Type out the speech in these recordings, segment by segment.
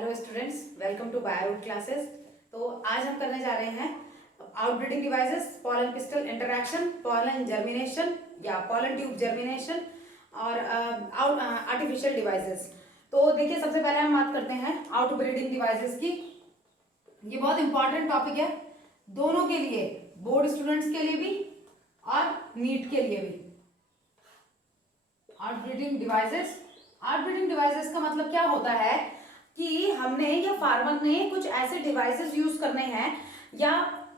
Hello students, welcome to bio classes. तो आज हम करने जा रहे हैं outbreeding devices, pollen pistil interaction, pollen germination या पॉलन ट्यूब जर्मिनेशन और आर्टिफिशियल डिवाइसेस। तो देखिए, सबसे पहले हम बात करते हैं आउटब्रीडिंग डिवाइसेस की। ये बहुत इंपॉर्टेंट टॉपिक है दोनों के लिए, बोर्ड स्टूडेंट्स के लिए भी और नीट के लिए भी। आउटब्रीडिंग डिवाइसेस का मतलब क्या होता है कि हमने या फार्मर ने कुछ ऐसे डिवाइसेस यूज करने हैं, या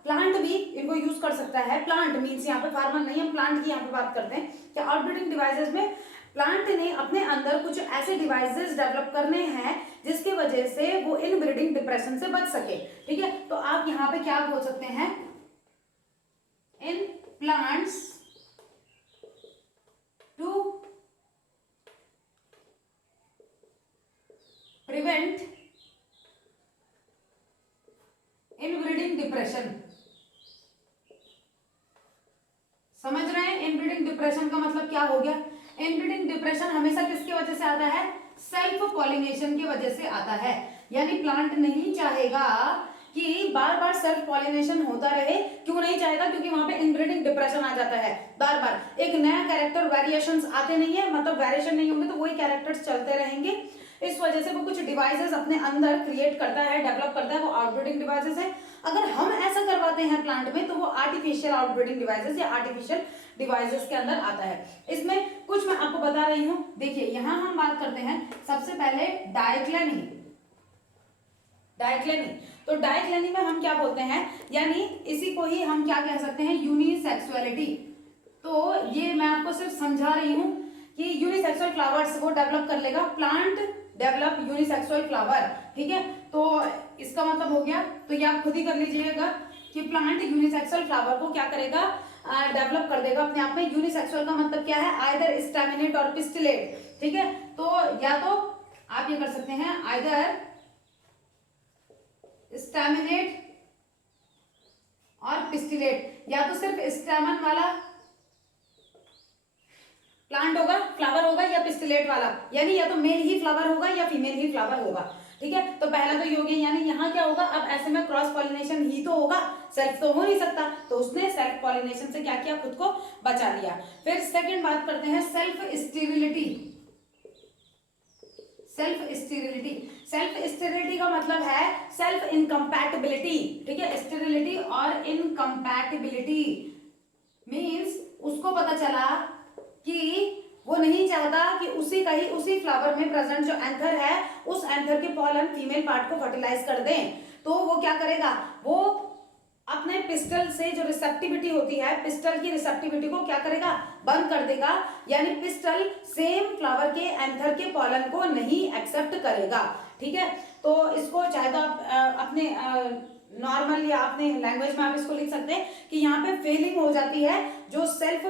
प्लांट भी इनको यूज कर सकता है। प्लांट मींस यहाँ पे फार्मर नहीं, हम प्लांट की यहाँ पे बात करते हैं कि आउटब्रीडिंग डिवाइसेस में प्लांट ने अपने अंदर कुछ ऐसे डिवाइसेस डेवलप करने हैं जिसकी वजह से वो इनब्रीडिंग डिप्रेशन से बच सके। ठीक है, तो आप यहाँ पे क्या बोल सकते हैं, in plants to prevent inbreeding depression. समझ रहे हैं? इनब्रीडिंग डिप्रेशन का मतलब क्या हो गया? इनब्रीडिंग डिप्रेशन हमेशा किसकी वजह से आता है? सेल्फ पॉलिनेशन की वजह से आता है। यानी प्लांट नहीं चाहेगा कि बार बार सेल्फ पॉलिनेशन होता रहे। क्यों नहीं चाहेगा? क्योंकि वहां पे इनब्रीडिंग डिप्रेशन आ जाता है। बार बार एक नया कैरेक्टर वेरिएशंस आते नहीं है, मतलब वेरिएशन नहीं होंगे तो वही कैरेक्टर्स चलते रहेंगे। इस वजह से वो कुछ डिवाइसेस अपने अंदर क्रिएट करता है, डेवलप करता है, वो आउटब्रीडिंग डिवाइसेस है। अगर हम ऐसा करवाते हैं प्लांट में तो वो आर्टिफिशियल आउटब्रीडिंग डिवाइसेस या आर्टिफिशियल डिवाइसेस के अंदर आता है। इसमें कुछ मैं आपको बता रही हूं। देखिए, यहां हम बात करते हैं सबसे पहले डाइक्लेनी। तो डाइक्लेनी में हम क्या बोलते हैं, यानी इसी को ही हम क्या कह सकते हैं, यूनिसेक्सुअलिटी। तो ये मैं आपको सिर्फ समझा रही हूं कि यूनिसेक्सुअल फ्लावर्स वो डेवलप कर लेगा, प्लांट डेवलप यूनिसेक्सुअल फ्लावर। ठीक है, तो इसका मतलब हो गया, तो ये आप खुद ही कर लीजिएगा कि प्लांट यूनिसेक्सुअल फ्लावर को क्या करेगा, डेवलप कर देगा अपने आप में। यूनिसेक्सुअल का मतलब क्या है? आइदर स्टैमिनेट और पिस्टिलेट। ठीक है, तो या तो आप ये कर सकते हैं आइदर स्टैमिनेट और पिस्टिलेट, या तो सिर्फ स्टैमन वाला प्लांट होगा, फ्लावर होगा, या पिस्टिलेट वाला, यानी या तो मेल ही फ्लावर होगा या फीमेल ही फ्लावर होगा। ठीक है, तो पहला तो ये हो गया, यानी यहाँ क्या होगा, अब ऐसे में क्रॉस पॉलिनेशन ही तो होगा, सेल्फ तो हो नहीं सकता, तो उसने सेल्फ पॉलिनेशन से क्या किया, खुद को बचा लिया। फिर सेकंड बात करते हैं सेल्फ स्टेरिलिटी। सेल्फ स्टेरिलिटी का मतलब है सेल्फ इनकम्पैटिबिलिटी। ठीक है, स्टेरिलिटी और इनकम्पैटिबिलिटी मींस उसको पता चला कि वो नहीं चाहता कि उसी फ्लावर में प्रेजेंट जो एंथर है, उस एंथर के पॉलन फीमेल पार्ट को फर्टिलाइज कर दें। तो वो क्या करेगा, वो अपने पिस्टल से जो रिसेप्टिविटी होती है, पिस्टल की रिसेप्टिविटी को क्या करेगा, बंद कर देगा। यानी पिस्टल सेम फ्लावर के एंथर के पॉलन को नहीं एक्सेप्ट करेगा। ठीक है, तो इसको चाहे तो आप अपने नॉर्मल या अपने लैंग्वेज में आप इसको लिख सकते हैं कि यहाँ पे फेलिंग हो जाती है जो सेल्फ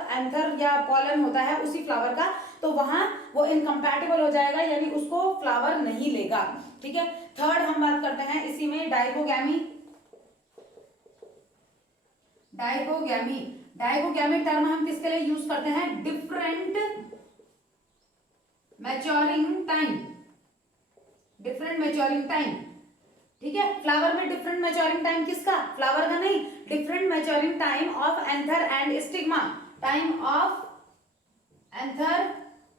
एंथर या पॉलन होता है उसी फ्लावर का, तो वहां वो इनकम्पैटिबल हो जाएगा, यानी उसको फ्लावर नहीं लेगा। ठीक है, थर्ड हम बात करते हैं इसी में डाइकोगैमी। डाइकोगैमी टर्म हम किसके लिए यूज करते हैं? Different maturing time. ठीक है, फ्लावर में डिफरेंट मैच्योरिंग टाइम किसका? फ्लावर का नहीं, different maturing time of anther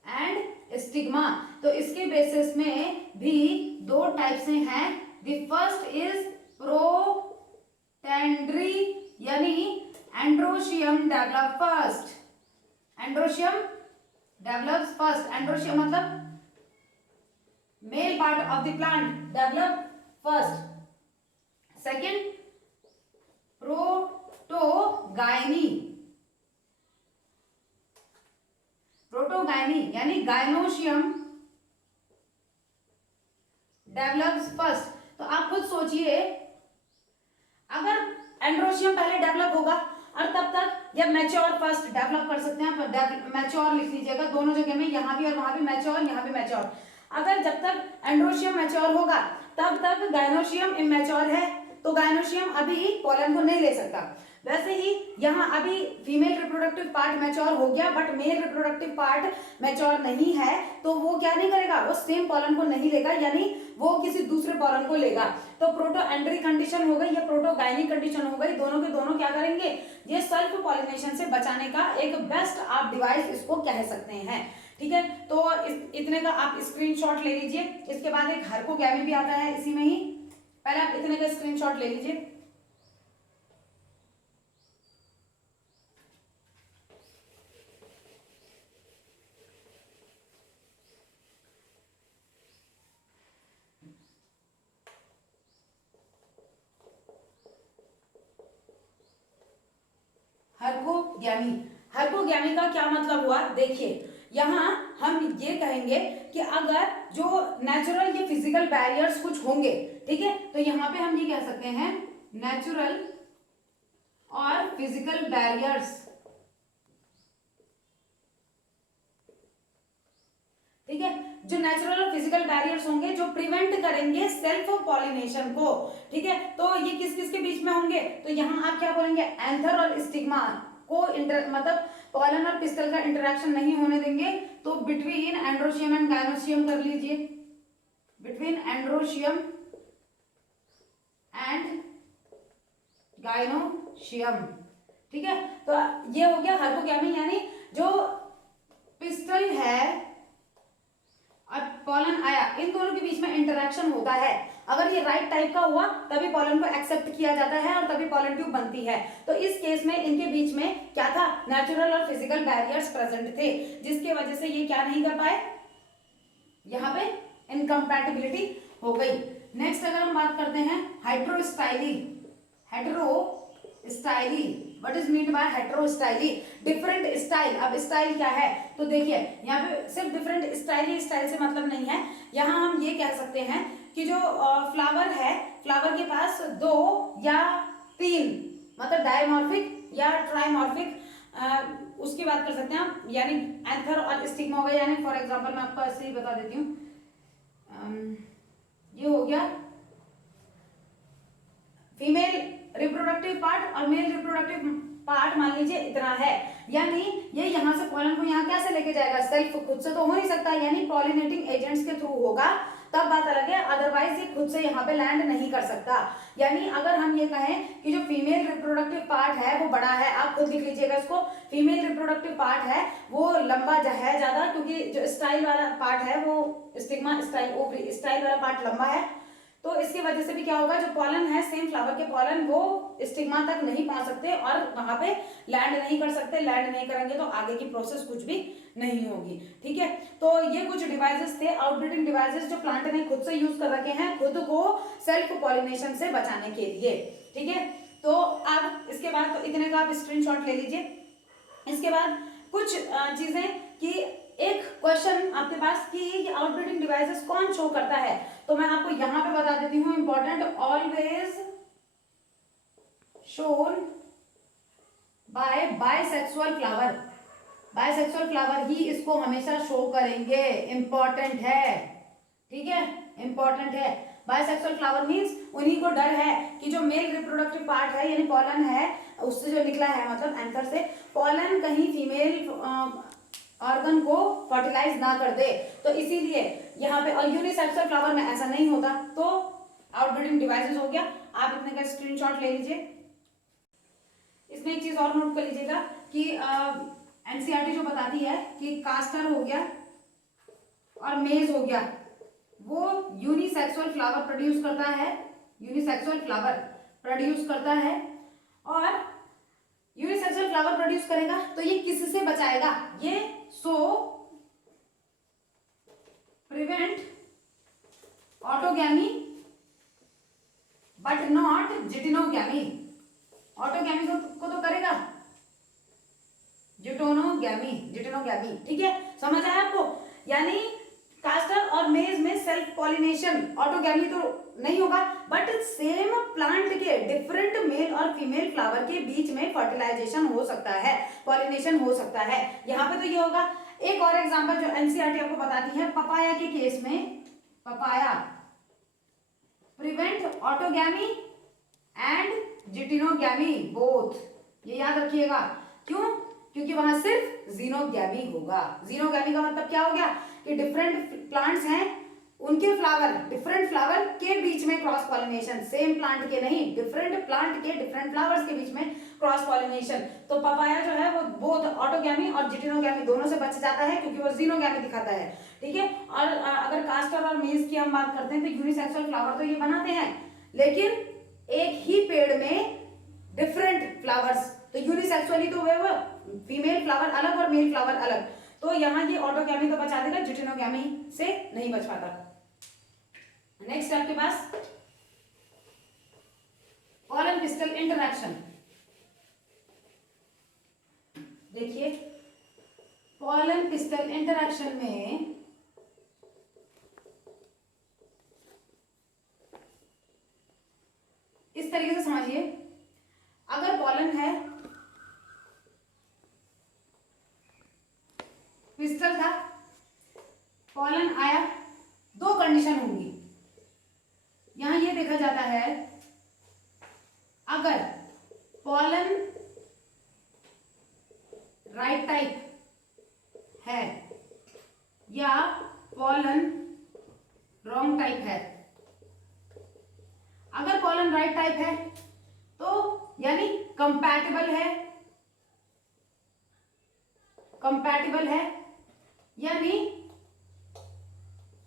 and stigma. तो इसके बेसिस में भी दो टाइप से हैं। द फर्स्ट इज प्रोटेंड्री, यानी एंड्रोशियम डेवलप फर्स्ट। एंड्रोशियम मतलब male part of the plant develop first. Second protogyny यानी गाइनोशियम डेवलप्स फर्स्ट। तो आप खुद सोचिए, अगर एंड्रोशियम पहले डेवलप होगा और तब तक या मैच्योर फर्स्ट डेवलप कर सकते हैं, मैच्योर लिख लीजिएगा दोनों जगह में, यहां भी और वहां भी मैच्योर, यहां भी मैच्योर। अगर जब तक एंड्रोशियम मैच्योर होगा तब तक गाइनोशियम इमैच्योर है, तो गाइनोशियम अभी पोलन को नहीं ले सकता। वैसे ही यहाँ अभी फीमेल रिप्रोडक्टिव पार्ट मैच्योर हो गया but male reproductive part mature नहीं है, तो वो क्या नहीं करेगा, वो सेम पॉलन को नहीं लेगा, यानी वो किसी दूसरे पॉलन को लेगा। तो प्रोटो एंड्री कंडीशन हो गई या प्रोटोगाइनिक कंडीशन हो गई, दोनों के दोनों क्या करेंगे, ये सेल्फ पॉलिनेशन से बचाने का एक बेस्ट आप डिवाइस इसको कह सकते हैं। ठीक है, तो इतने का आप स्क्रीनशॉट ले लीजिए। इसके बाद एक हाइपोगैमी भी आता है इसी में ही, पहले आप इतने का स्क्रीनशॉट ले लीजिए। हाइपोगैमी, हाइपोगैमी का क्या मतलब हुआ, देखिए यहाँ हम ये कहेंगे कि अगर जो नेचुरल या फिजिकल बैरियर्स कुछ होंगे, ठीक है, तो यहाँ पे हम ये कह सकते हैं नेचुरल और फिजिकल बैरियर्स, ठीक है, जो नेचुरल और फिजिकल बैरियर्स होंगे जो प्रिवेंट करेंगे सेल्फ पॉलिनेशन को। ठीक है, तो ये किस किस के बीच में होंगे, तो यहाँ आप क्या बोलेंगे, एंथर और स्टिग्मा को मतलब पॉलन और पिस्टल का इंटरेक्शन नहीं होने देंगे, तो बिटवीन एंड्रोशियम एंड गायनोशियम कर लीजिए, बिटवीन एंड्रोशियम एंड गायनोशियम। ठीक है, तो ये हो गया हाइपोगैमी, यानी जो पिस्टल है और पॉलन आया, इन दोनों के बीच में इंटरेक्शन होता है। अगर ये राइट टाइप का हुआ तभी पॉलन को एक्सेप्ट किया जाता है और तभी पॉलन ट्यूब बनती है। तो इस केस में इनके बीच में क्या था, नेचुरल और फिजिकल बैरियर्स प्रेजेंट थे, जिसके वजह से ये क्या नहीं कर पाए, यहाँ पे इनकम्पैटिबिलिटी हो गई। नेक्स्ट अगर हम बात करते हैं हेटेरोस्टाइली, हेटेरोस्टाइली, what is mean by हेटेरोस्टाइली, different style. अब स्टाइल क्या है, तो देखिए यहाँ पे सिर्फ डिफरेंट स्टाइल से मतलब नहीं है, यहाँ हम ये कह सकते हैं कि जो फ्लावर है, फ्लावर के पास 2 या 3 मतलब डायमॉर्फिक या ट्राइमॉर्फिक उसकी बात कर सकते हैं आप, यानी एंथर और स्टिग्मा हो गया। यानी फॉर एग्जांपल मैं आपको ऐसे ही बता देती हूँ, ये हो गया फीमेल रिप्रोडक्टिव पार्ट और मेल रिप्रोडक्टिव पार्ट, मान लीजिए इतना है, यानी ये यहाँ से पॉलन को यहाँ कैसे लेके जाएगा, सेल्फ खुद से तो हो नहीं सकता, यानी पॉलिनेटिंग एजेंट्स के थ्रू होगा, तब बात अलग है, अदरवाइज ये खुद से यहाँ पे लैंड नहीं कर सकता। यानी अगर हम ये कहें कि जो फीमेल रिप्रोडक्टिव पार्ट है वो बड़ा है, आप खुद लिख लीजिएगा इसको, फीमेल रिप्रोडक्टिव पार्ट है वो लंबा है ज्यादा, क्योंकि जो स्टाइल वाला पार्ट है वो स्टिग्मा स्टाइल ओवरी स्टाइल वाला पार्ट लंबा है, तो इसकी वजह से भी क्या होगा, जो पॉलन है सेम फ्लावर के पॉलन वो स्टिग्मा तक नहीं पहुंच सकते और वहां पे लैंड नहीं कर सकते, लैंड नहीं करेंगे तो आगे की प्रोसेस कुछ भी नहीं होगी। ठीक है, तो ये कुछ डिवाइसेस थे, आउटब्रीडिंग डिवाइसेस, जो प्लांट ने खुद से यूज कर रखे हैं खुद को सेल्फ पॉलिनेशन से बचाने के लिए। ठीक है, तो अब इसके बाद तो इतने का आप स्क्रीनशॉट ले लीजिए। इसके बाद कुछ चीजें कि एक क्वेश्चन आपके पास कि ये आउटब्रीडिंग डिवाइसेस कौन शो करता है, तो मैं आपको यहां पे बता देती हूँ, important, always shown by bisexual flower, bisexual flower ही इसको हमेशा शो करेंगे, इंपॉर्टेंट है। ठीक है, इंपॉर्टेंट है, बायसेक्सुअल फ्लावर मींस उन्हीं को डर है कि जो मेल रिप्रोडक्टिव पार्ट है यानी पॉलन है उससे जो निकला है मतलब एंथर से, पॉलन कहीं फीमेल ऑर्गन को फर्टिलाइज ना कर दे, तो इसीलिए यहाँ पे, और यूनिसेक्सुअल फ्लावर में ऐसा नहीं होता, तो आउटब्रीडिंग डिवाइसेस हो गया। आप इतने का स्क्रीनशॉट ले लीजिए। इसमें एक चीज और नोट कर लीजिएगा कि एनसीईआरटी जो बताती है कि कास्टर हो गया और मेज हो गया वो यूनिसेक्सुअल फ्लावर प्रोड्यूस करता है, यूनिसेक्सुअल फ्लावर प्रोड्यूस करता है, और यूनिसेक्सुअल फ्लावर प्रोड्यूस करेगा तो ये किससे बचाएगा, ये so prevent autogamy but not geitonogamy, autogamy को तो करेगा, जिटिनोगैमी। ठीक है, समझ आया आपको, यानी कास्टर और मेज में सेल्फ पॉलिनेशन ऑटोगैमी तो नहीं होगा, बट सेम प्लांट के डिफरेंट मेल और फीमेल फ्लावर के बीच में फर्टिलाइजेशन हो सकता है, पॉलिनेशन हो सकता है, यहाँ पे तो ये होगा। एक और एग्जांपल जो एनसीईआरटी आपको बताती है, पपाया के केस में, papaya prevent autogamy and geitonogamy both, ये याद रखिएगा। क्यों? क्योंकि वहां सिर्फ जीनोगैमी होगा। जीनोगैमी का मतलब क्या हो गया कि डिफरेंट प्लांट्स हैं, उनके फ्लावर, डिफरेंट फ्लावर के बीच में क्रॉस पॉलिनेशन, सेम प्लांट के नहीं, डिफरेंट प्लांट के डिफरेंट फ्लावर्स के बीच में क्रॉस पॉलिनेशन। तो पपाया जो है वो बोथ ऑटोगैमी और जिटिनोगैमी दोनों से बच जाता है क्योंकि वो जीनोगैमी दिखाता है। ठीक है। और अगर कास्टर और मेज की हम बात करते हैं तो यूनिसेक्सुअल फ्लावर तो ये बनाते हैं, लेकिन एक ही पेड़ में डिफरेंट फ्लावर्स, तो यूनिसेक्सुअली तो वो फीमेल फ्लावर अलग और मेल फ्लावर अलग। तो यहाँ ये ऑटोगैमी तो बचा देगा, जिटिनोगैमी से नहीं बच पाता। नेक्स्ट आपके पास पॉलन पिस्टल इंटरैक्शन। देखिए पॉलन पिस्टल इंटरैक्शन में इस तरीके से समझिए, अगर पॉलन है, पिस्टल था, पॉलन आया, दो कंडीशन होंगी। यहां ये देखा जाता है अगर पॉलन राइट टाइप है या पॉलन रॉन्ग टाइप है। अगर पॉलन राइट टाइप है तो यानी कंपैटिबल है, कंपैटिबल है यानी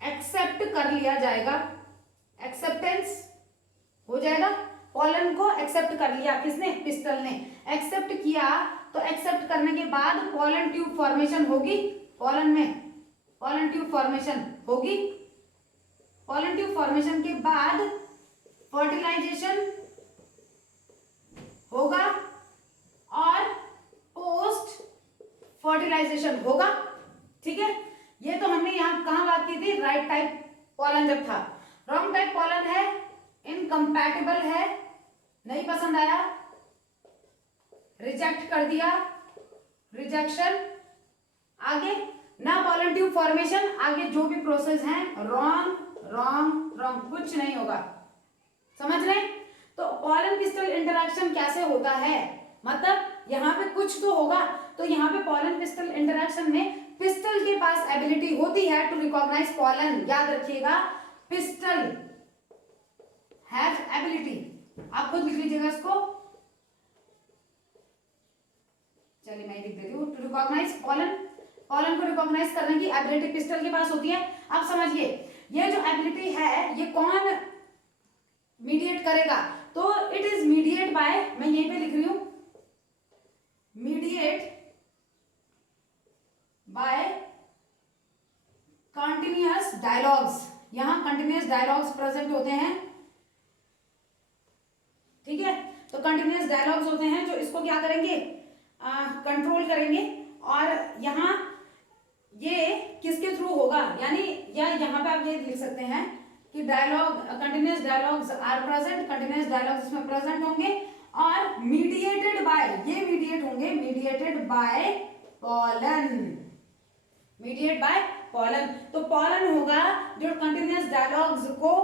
एक्सेप्ट कर लिया जाएगा, एक्सेप्टेंस हो जाएगा। पॉलन को एक्सेप्ट कर लिया किसने? पिस्टल ने एक्सेप्ट किया। तो एक्सेप्ट करने के बाद पॉलन ट्यूब फॉर्मेशन होगी, पॉलन में पॉलन ट्यूब फॉर्मेशन होगी। पॉलन ट्यूब फॉर्मेशन के बाद फर्टिलाइजेशन होगा और पोस्ट फर्टिलाइजेशन होगा। ठीक है। ये तो हमने यहां कहां बात की थी? राइट टाइप पॉलन जब था। रॉन्ग टाइप पॉलन है, इनकम्पैटिबल है, नहीं पसंद आया, रिजेक्ट कर दिया, रिजेक्शन। आगे ना पॉलन ट्यूब फॉर्मेशन, आगे जो भी प्रोसेस है रॉन्ग रॉन्ग रॉन्ग, कुछ नहीं होगा। समझ रहे? तो पॉलन पिस्टल इंटरैक्शन कैसे होता है, मतलब यहां पे कुछ तो होगा। तो यहां पे पॉलन पिस्टल इंटरैक्शन में पिस्टल के पास एबिलिटी होती है टू रिकॉग्नाइज पॉलन। याद रखिएगा, पिस्टल हैव एबिलिटी, आप खुद लिख लीजिएगा इसको, चलिए मैं लिख देती हूँ। टू रिकॉग्नाइज पॉलन, पॉलन को रिकॉग्नाइज करने की एबिलिटी पिस्टल के पास होती है। अब समझिए ये जो एबिलिटी है ये कौन मीडिएट करेगा? तो इट इज मीडिएट बाय, मैं यहीं पे लिख रही हूं, मीडिएट बाय कंटिन्यूअस डायलॉग्स। यहां कंटिन्यूअस डायलॉग्स प्रेजेंट होते हैं। ठीक है। तो कंटिन्यूअस डायलॉग्स होते हैं जो इसको क्या करेंगे? कंट्रोल करेंगे। और यहां ये किसके थ्रू होगा, यानी या यहां पे आप ये लिख सकते हैं कि dialogue, continuous dialogues are present, continuous dialogues इसमें प्रेजेंट होंगे और मीडिएटेड बाय, ये मीडिएट होंगे, mediated by pollen, mediate by pollen. तो पॉलन होगा जो कंटिन्यूअस डायलॉग्स को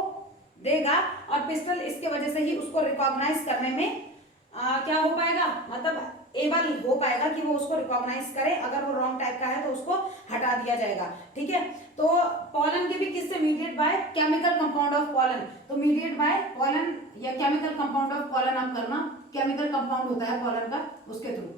देगा और पिस्टल इसके वजह से ही उसको रिकॉग्नाइज करने में क्या हो पाएगा, मतलब एबल हो पाएगा कि वो उसको रिकॉग्नाइज करे। अगर वो रॉन्ग टाइप का है तो उसको हटा दिया जाएगा। ठीक है। तो पॉलन के भी किससे? Mediate by chemical compound of pollen. तो मीडिएट बाय पॉलन या केमिकल कंपाउंड ऑफ पॉलन आप करना, केमिकल कंपाउंड होता है पॉलन का, उसके थ्रू।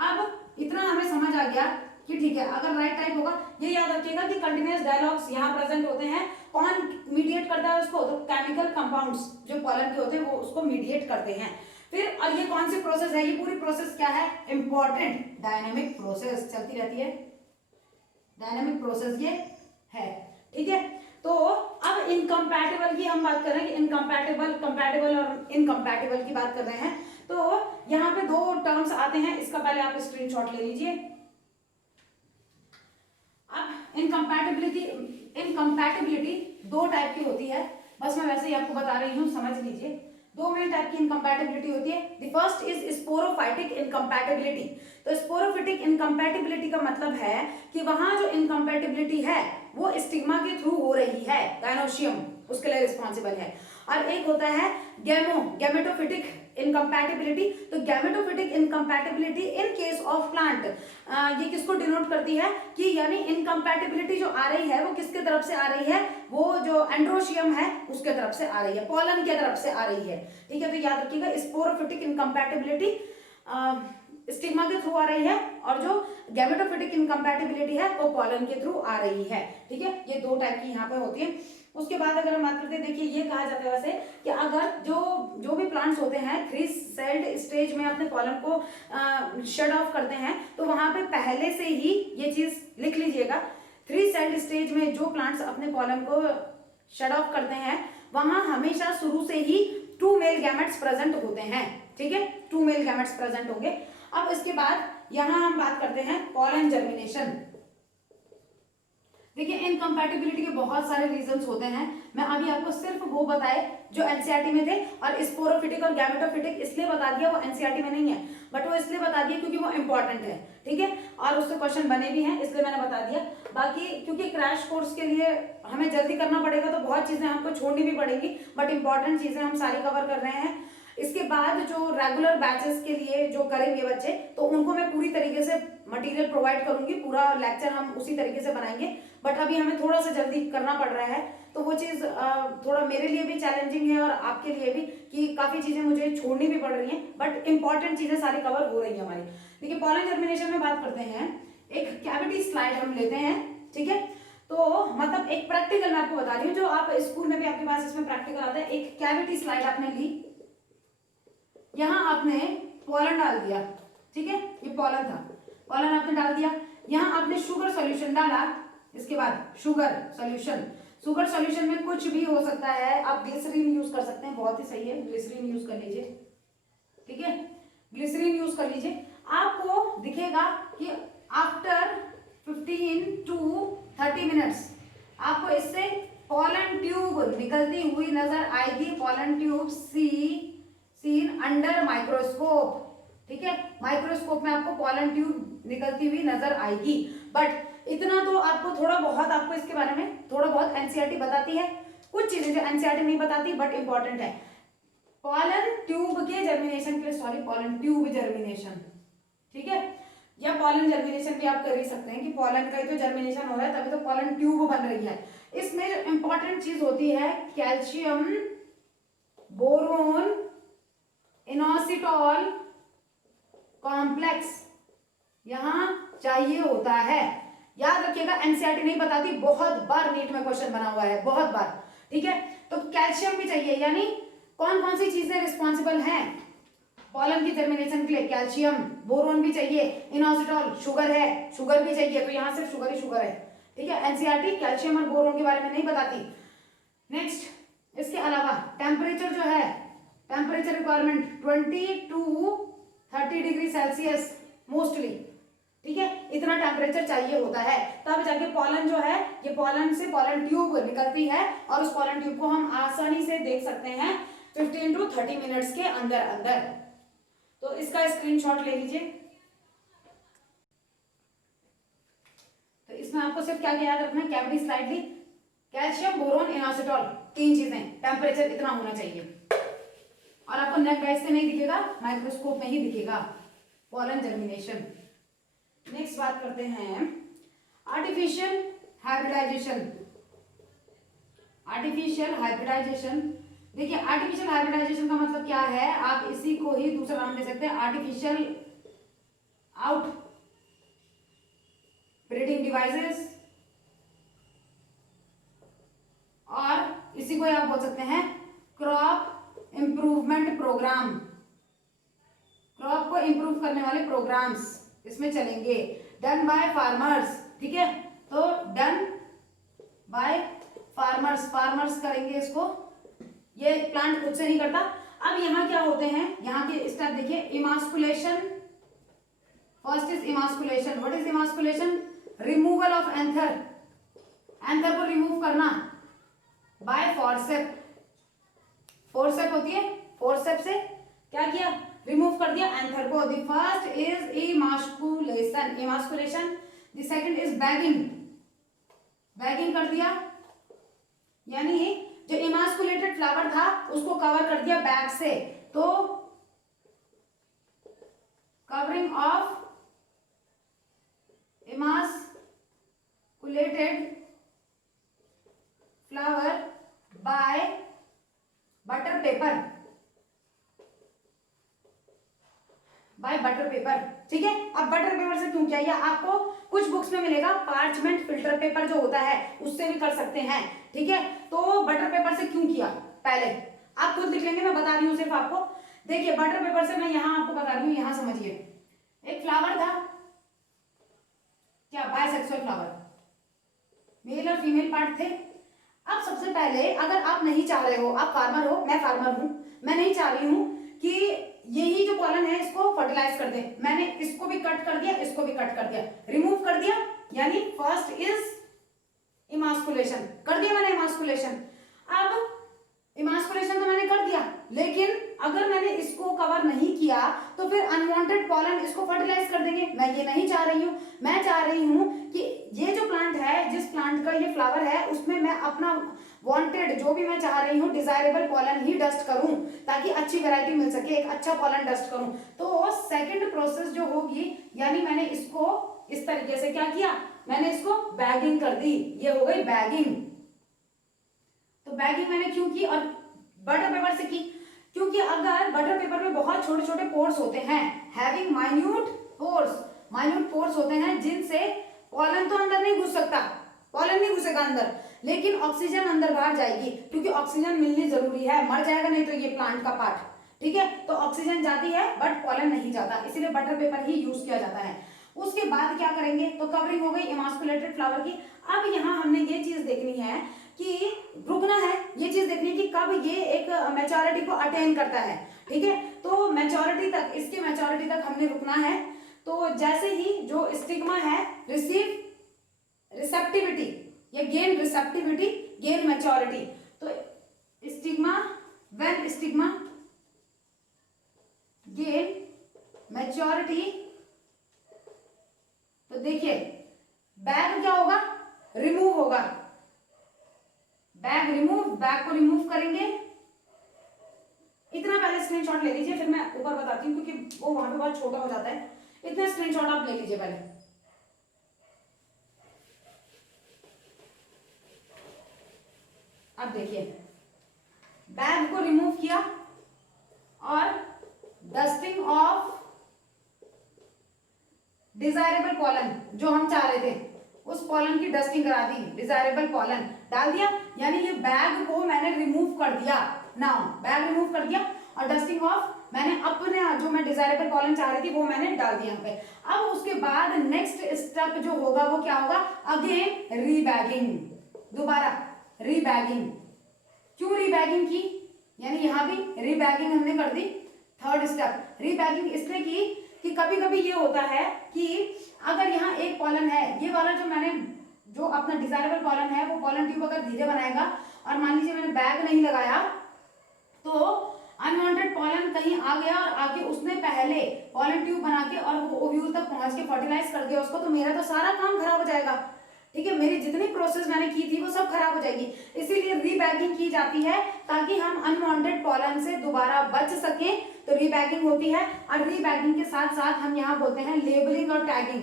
अब इतना हमें समझ आ गया कि ठीक है, अगर राइट टाइप होगा, ये याद रखिएगा कि कंटिन्यूअस डायलॉग्स यहाँ प्रेजेंट होते हैं। कौन मीडिएट करता है उसको? तो केमिकल कंपाउंड्स जो पॉलन के होते हैं वो उसको मीडिएट करते हैं। फिर और ये कौन सी प्रोसेस है? ये पूरी प्रोसेस क्या है? इंपॉर्टेंट डायनामिक प्रोसेस चलती रहती है, डायनामिक प्रोसेस ये है। ठीक है। तो अब इनकम्पैटिबल की हम बात कर रहे हैं कि इनकम्पैटिबल, कंपैटिबल और इनकम्पैटिबल की बात कर रहे हैं। तो यहाँ पे दो टर्म्स आते हैं, इसका पहले आप स्क्रीनशॉट ले लीजिए। अब इनकम्पैटिबिलिटी, इनकम्पैटिबिलिटी दो टाइप की होती है, बस मैं वैसे ही आपको बता रही हूँ, समझ लीजिए। दो मेन टाइप की इनकम्पैटिबिलिटी होती है। The first is sporophytic incompatibility. तो स्पोरोफिटिक इनकम्पैटिबिलिटी का मतलब है कि वहां जो इनकम्पैटिबिलिटी है वो स्टिग्मा के थ्रू हो रही है, गायनोशियम उसके लिए रिस्पॉन्सिबल है। और एक होता है गैमेटोफिटिक इनकम्पैटिबिलिटी। तो gametophytic incompatibility in case of plant, ये किसको डिनोट करती है कि यानी इनकम्पैटिबिलिटी जो आ रही है वो किसके तरफ से आ रही है, वो जो एंड्रोशियम है उसके तरफ से आ रही है, पॉलन के तरफ से आ रही है। ठीक है, तो याद रखिएगा स्पोरोफिटिक इनकम्पैटिबिलिटी स्टिग्मा के थ्रू आ रही है और जो गैमेटोफिटिक इनकम्पैटिबिलिटी है वो पॉलन के थ्रू आ रही है। ठीक है, ये दो टाइप की यहाँ पे होती है। उसके बाद अगर हम बात करते हैं, देखिए ये कहा जाता है वैसे कि अगर जो भी प्लांट्स होते हैं 3 सेल्ड स्टेज में अपने पॉलन को शट ऑफ करते हैं, तो वहां पे पहले से ही ये चीज लिख लीजिएगा, 3 सेल्ड स्टेज में जो प्लांट्स अपने पॉलन को शट ऑफ करते हैं वहां हमेशा शुरू से ही 2 मेल गैमेट्स प्रेजेंट होते हैं। ठीक है, 2 मेल गैमेट्स प्रेजेंट होंगे। अब इसके बाद यहां हम बात करते हैं पॉलन जर्मिनेशन। देखिए इनकम्पैटिबिलिटी के बहुत सारे रीजंस होते हैं, मैं अभी आपको सिर्फ वो बताए जो एनसीईआरटी में थे, और स्पोरोफिटिक और गैमेटोफिटिक इसलिए बता दिया, वो एनसीईआरटी में नहीं है बट वो इसलिए बता दिया क्योंकि वो इंपॉर्टेंट है। ठीक है, और उससे क्वेश्चन बने भी हैं इसलिए मैंने बता दिया। बाकी क्योंकि क्रैश कोर्स के लिए हमें जल्दी करना पड़ेगा तो बहुत चीजें हमको छोड़नी भी पड़ेगी, बट इंपॉर्टेंट चीजें हम सारी कवर कर रहे हैं। इसके बाद जो रेगुलर बैचेस के लिए जो करेंगे बच्चे, तो उनको मैं पूरी तरीके से मटेरियल प्रोवाइड करूंगी, पूरा लेक्चर हम उसी तरीके से बनाएंगे, बट अभी हमें थोड़ा सा जल्दी करना पड़ रहा है, तो वो चीज थोड़ा मेरे लिए भी चैलेंजिंग है और आपके लिए भी, कि काफी चीजें मुझे छोड़नी भी पड़ रही हैं, बट इंपॉर्टेंट चीजें सारी कवर हो रही है हमारी। देखिए पॉलन जर्मिनेशन में बात करते हैं, एक कैविटी स्लाइड हम लेते हैं। ठीक है, तो मतलब एक प्रैक्टिकल मैं आपको बता रही हूँ, जो आप स्कूल में भी आपके पास इसमें प्रैक्टिकल आता है। एक कैविटी स्लाइड आपने ली, यहां आपने पॉलन डाल दिया। ठीक है, ये पॉलन था, पॉलन आपने डाल दिया, यहां आपने शुगर सॉल्यूशन डाला। इसके बाद शुगर सॉल्यूशन में कुछ भी हो सकता है, आप ग्लिसरीन यूज कर सकते हैं, बहुत ही सही है, ग्लिसरीन यूज कर लीजिए। ठीक है, ग्लिसरीन यूज कर लीजिए। आपको दिखेगा कि आफ्टर 15 to 30 मिनट्स आपको इससे पॉलन ट्यूब निकलती हुई नजर आएगी, pollen tube seen under microscope. ठीक है, माइक्रोस्कोप में आपको पॉलन ट्यूब निकलती हुई नजर आएगी। बट इतना तो आपको थोड़ा बहुत, आपको इसके बारे में थोड़ा बहुत एनसीईआरटी बताती है, कुछ चीजें जो एनसीईआरटी नहीं बताती बट इंपॉर्टेंट है। पॉलन ट्यूब के जर्मिनेशन के लिए, सॉरी पॉलन ट्यूब जर्मिनेशन, ठीक है, या पॉलन जर्मिनेशन भी आप कर ही सकते हैं कि पॉलन का ही तो जर्मिनेशन हो रहा है तभी तो पॉलन ट्यूब बन रही है। इसमें जो इंपॉर्टेंट चीज होती है कैल्शियम बोरोन इनोसिटॉल कॉम्प्लेक्स यहां चाहिए होता है। याद रखिएगा एनसीईआरटी नहीं बताती, बहुत बार नीट में क्वेश्चन बना हुआ है, बहुत बार। ठीक है, तो कैल्शियम भी चाहिए, यानी कौन कौन सी चीजें रिस्पॉन्सिबल हैं पॉलन की जर्मिनेशन के लिए, कैल्शियम, बोरोन भी चाहिए, इनोसिटॉल, शुगर है, शुगर भी चाहिए, तो यहां सिर्फ शुगर ही शुगर है। ठीक है, एनसीईआरटी कैल्शियम और बोरोन के बारे में नहीं बताती। नेक्स्ट, इसके अलावा टेम्परेचर जो है, temperature requirement 20 to 30 degree Celsius mostly. ठीक है, इतना टेम्परेचर चाहिए होता है, तब जाके पॉलन जो है, ये पॉलन से पॉलन ट्यूब निकलती है और उस पॉलन ट्यूब को हम आसानी से देख सकते हैं 15 to 30 मिनट्स के अंदर अंदर। तो इसका स्क्रीनशॉट ले लीजिए। तो इसमें आपको सिर्फ क्या याद रखना है, कैविटी स्लाइड ली, कैल्शियम बोरोन इनोसिटॉल, 3 चीजें, टेम्परेचर इतना होना चाहिए, और आपको नेक डाइस से नहीं दिखेगा, माइक्रोस्कोप में ही दिखेगा पॉलन जर्मिनेशन। नेक्स्ट बात करते हैं आर्टिफिशियल हाइब्रिडाइजेशन। आर्टिफिशियल हाइब्रिडाइजेशन, देखिए आर्टिफिशियल हाइब्रिडाइजेशन का मतलब क्या है, आप इसी को ही दूसरा नाम दे सकते हैं आर्टिफिशियल आउट ब्रीडिंग डिवाइसेस, और इसी को आप बोल सकते हैं क्रॉप इंप्रूवमेंट प्रोग्राम। क्रॉप को इंप्रूव करने वाले प्रोग्राम्स इसमें चलेंगे, डन बाय फार्मर्स। ठीक है, तो डन बाय फार्मर्स, फार्मर्स करेंगे इसको, ये प्लांट खुद से नहीं करता। अब यहाँ क्या होते हैं, यहाँ के स्टेप देखिए, emasculation, first is emasculation. What is emasculation? Removal of anther, anther को रिमूव करना बाय फोर्सेप। फोर्सेप होती है, फोर्सेप से क्या किया, रिमूव कर दिया एंथर को। The first is emasculation, emasculation. The second is bagging, bagging कर दिया, यानी जो इमास्कुलेटेड फ्लावर था उसको कवर कर दिया बैग से, तो covering of emasculated flower by butter paper, by butter paper. ठीक है, अब बटर पेपर से क्यों किया, या आपको कुछ बुक्स में मिलेगा पार्चमेंट फिल्टर पेपर जो होता है उससे भी कर सकते हैं। ठीक है, तो बटर पेपर से क्यों किया पहले आप खुद लिख लेंगे, मैं बता रही हूँ सिर्फ आपको। देखिए बटर पेपर से मैं यहाँ आपको बता रही हूँ, यहाँ समझिए, एक फ्लावर था क्या, बायसेक्सुअल फ्लावर, मेल और फीमेल पार्ट थे। अब सबसे पहले अगर आप नहीं चाह रहे हो, आप फार्मर हो, मैं फार्मर हूं, मैं नहीं चाह रही हूं कि यही जो पॉलन है इसको फर्टिलाइज कर दे, मैंने इसको भी कट कर दिया, इसको भी कट कर दिया, रिमूव कर दिया, यानी फर्स्ट इज इमास्कुलेशन, कर दिया मैंने इमास्कुलेशन। अब इमास्कुलेशन तो मैंने कर दिया, लेकिन अगर मैंने इसको कवर नहीं किया तो फिर अनवांटेड पॉलन इसको फर्टिलाइज कर देंगे, मैं ये नहीं चाह रही हूँ। मैं चाह रही हूँ कि ये जो प्लांट है, जिस प्लांट का ये फ्लावर है, उसमें मैं अपना वांटेड जो भी मैं चाह रही हूँ डिजायरेबल पॉलन ही डस्ट करूं, ताकि अच्छी वैरायटी मिल सके, एक अच्छा पॉलन डस्ट करूं। तो सेकंड प्रोसेस जो होगी, यानी मैंने इसको इस तरीके से क्या किया, मैंने इसको बैगिंग कर दी, ये हो गई बैगिंग। तो बैगिंग मैंने क्यों की और बटर पेपर से की, क्योंकि अगर बटर पेपर में बहुत छोटे छोटे पोर्स होते हैं, हैविंग माइन्यूट पोर्स होते हैं, जिनसे पॉलन तो अंदर नहीं घुस सकता, पॉलन नहीं घुसेगा अंदर, लेकिन ऑक्सीजन अंदर बाहर जाएगी, क्योंकि ऑक्सीजन मिलनी जरूरी है, मर जाएगा नहीं तो ये प्लांट का पार्ट। ठीक है, तो ऑक्सीजन जाती है बट पॉलन नहीं जाता, इसीलिए बटर पेपर ही यूज किया जाता है। उसके बाद क्या करेंगे, तो कवरिंग हो गई इमास्कुलेटेड फ्लावर की। अब यहाँ हमने ये चीज देखनी है कि रुकना है, ये चीज देखनी है कि कब ये एक मैच्योरिटी को अटेन करता है। ठीक है, तो मैच्योरिटी तक, इसकी मैच्योरिटी तक हमने रुकना है। तो जैसे ही जो स्टिग्मा है रिसीव रिसेप्टिविटी या गेन रिसेप्टिविटी, गेन मैच्योरिटी, तो stigma when stigma gain maturity, तो देखिए बैग क्या होगा, रिमूव होगा, बैग रिमूव, बैग को रिमूव करेंगे। इतना पहले स्क्रीनशॉट ले लीजिए, फिर मैं ऊपर बताती हूँ, क्योंकि वो वहां पे बहुत छोटा हो जाता है। इतना स्क्रीनशॉट आप ले लीजिए पहले। अब देखिए बैग को रिमूव किया और डस्टिंग ऑफ डिजायरेबल पॉलन, जो हम चाह रहे थे उस पॉलन की डस्टिंग करा दी, डिजायरेबल पॉलन डाल दिया, यानी ये बैग को मैंने रिमूव कर दिया। नाउ बैग रिमूव कर दिया और डस्टिंग ऑफ, मैंने अपने जो मैं डिजायरेबल पॉलन चाह रही थी वो मैंने डाल दिया यहाँ पे। अब उसके बाद नेक्स्ट स्टेप जो होगा वो क्या होगा, अगेन रीबैगिंग, दोबारा रीबैगिंग। क्यों रीबैगिंग की, यानी यहाँ भी रीबैगिंग हमने कर दी। थर्ड स्टेप रीबैगिंग इसलिए की कि कभी कभी ये होता है कि अगर यहाँ एक पॉलन है, ये वाला जो मैंने जो अपना डिजायरेबल पॉलन है वो पॉलन ट्यूब अगर धीरे बनाएगा और मान लीजिए मैंने बैग नहीं लगाया, तो अनवांटेड पॉलन कहीं आ गया और आके उसने पहले पॉलन ट्यूब बना के और वो ओव्यूल तक पहुंच के फर्टिलाइज कर दिया उसको, तो मेरा तो सारा काम खराब हो जाएगा। ठीक है, मेरी जितनी प्रोसेस मैंने की थी वो सब खराब हो जाएगी, इसीलिए रीबैगिंग की जाती है ताकि हम अनवांटेड पॉलन से दोबारा बच सकें। तो रीबैगिंग होती है, और रीबैगिंग के साथ साथ हम यहाँ बोलते हैं लेबलिंग और टैगिंग।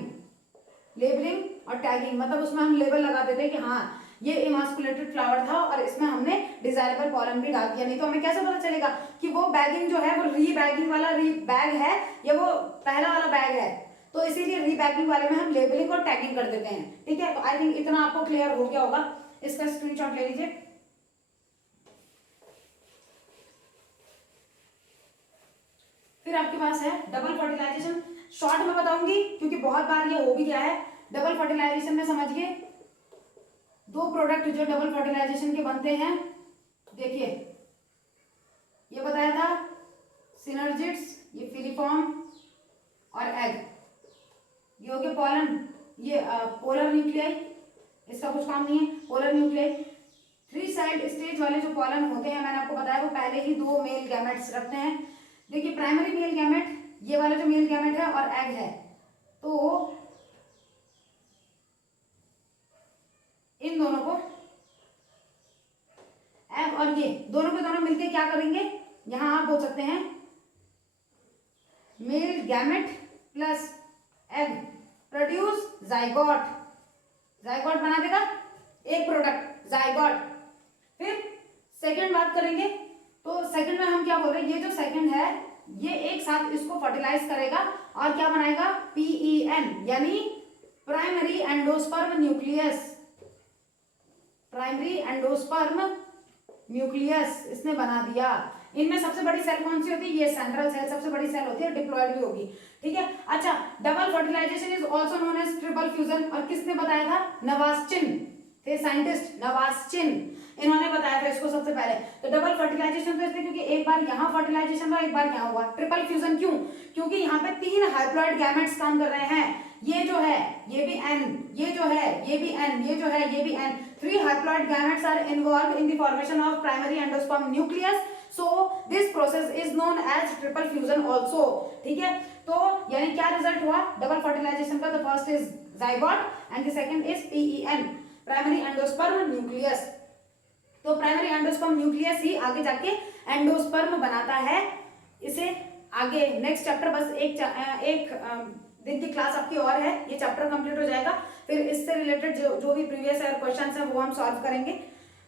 लेबलिंग और टैगिंग मतलब उसमें हम लेबल लगा देते हैं कि हाँ ये इमास्कुलेटेड फ्लावर था और इसमें हमने डिजायरेबल पॉलन भी डाल दिया, नहीं तो हमें कैसे पता चलेगा कि वो बैगिंग जो है वो रीबैगिंग वाला बैग है या वो पहला वाला बैग है। तो इसीलिए रीबैगिंग वाले में हम लेबलिंग और टैगिंग कर देते हैं। ठीक है, तो आई थिंक इतना आपको क्लियर हो गया होगा, इसका स्क्रीनशॉट ले लीजिए। फिर आपके पास है डबल फर्टिलाइजेशन, शॉर्ट में बताऊंगी क्योंकि बहुत बार ये हो भी गया है। डबल फर्टिलाइजेशन में समझिए दो प्रोडक्ट जो डबल फर्टिलाइजेशन के बनते हैं, देखिए ये बताया था सिनर्जिड्स, ये फिलीफॉर्म और एग, ये हो गया पॉलन, ये पोलर न्यूक्लियाई, इसका कुछ काम नहीं है, पोलर न्यूक्लियाई। 3 साइड स्टेज वाले जो पॉलन होते हैं मैंने आपको बताया वो पहले ही 2 मेल गैमेट्स रखते हैं। देखिए प्राइमरी मेल गैमेट, ये वाला जो मेल गैमेट है और एग है, तो इन दोनों को, एग और ये दोनों के दोनों मिलके क्या करेंगे, यहां आप बोल सकते हैं male gamete plus egg produce zygote, zygote बना देगा एक प्रोडक्ट जाइगोट। फिर सेकंड बात करेंगे, तो सेकंड में हम क्या बोल रहे हैं, ये जो सेकंड है ये एक साथ इसको फर्टिलाइज करेगा और क्या बनाएगा, PEN यानी primary endosperm nucleus, primary endosperm nucleus इसने बना दिया। इनमें सबसे बड़ी सेल कौन सी होती है, ये सेंट्रल सेल सबसे बड़ी सेल होती है, डिप्लॉयड भी होगी, ठीक है। अच्छा, double fertilisation is also known as triple fusion, और किसने बताया था, नवास्चिन थे साइंटिस्ट, नवास्चिन इन्होंने बताया था इसको सबसे पहले। तो डबल फर्टिलाइजेशन तो इसलिए क्योंकि एक बार यहाँ फर्टिलाइजेशन हुआ, एक बार यहाँ हुआ। ट्रिपल फ्यूजन क्यों, क्योंकि यहाँ पे 3 हाइप्लॉइड गैमेट्स काम कर रहे हैं, ये जो है ये भी N, ये जो है ये भी N, ये जो है ये भी N। 3 haploid gametes are involved in the formation of primary endosperm nucleus, so this process is known as triple fusion also, ठीक है। तो यानी क्या रिजल्ट हुआ डबल फर्टिलाइजेशन का, the first is zygote and the second is PEN, primary endosperm nucleus. तो primary endosperm nucleus ही आगे जाके एंडोस्पर्म बनाता है। इसे आगे नेक्स्ट चैप्टर, बस एक दिन की क्लास आपकी और है, ये चैप्टर कंप्लीट हो जाएगा, फिर इससे रिलेटेड जो भी प्रीवियस ईयर क्वेश्चंस हैं वो हम सॉल्व करेंगे।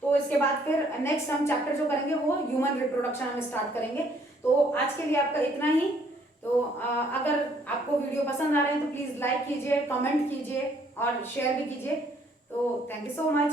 तो इसके बाद फिर नेक्स्ट हम चैप्टर जो करेंगे वो ह्यूमन रिप्रोडक्शन हम स्टार्ट करेंगे। तो आज के लिए आपका इतना ही। तो अगर आपको वीडियो पसंद आ रहे हैं तो प्लीज़ लाइक कीजिए, कमेंट कीजिए और शेयर भी कीजिए। तो थैंक यू सो मच।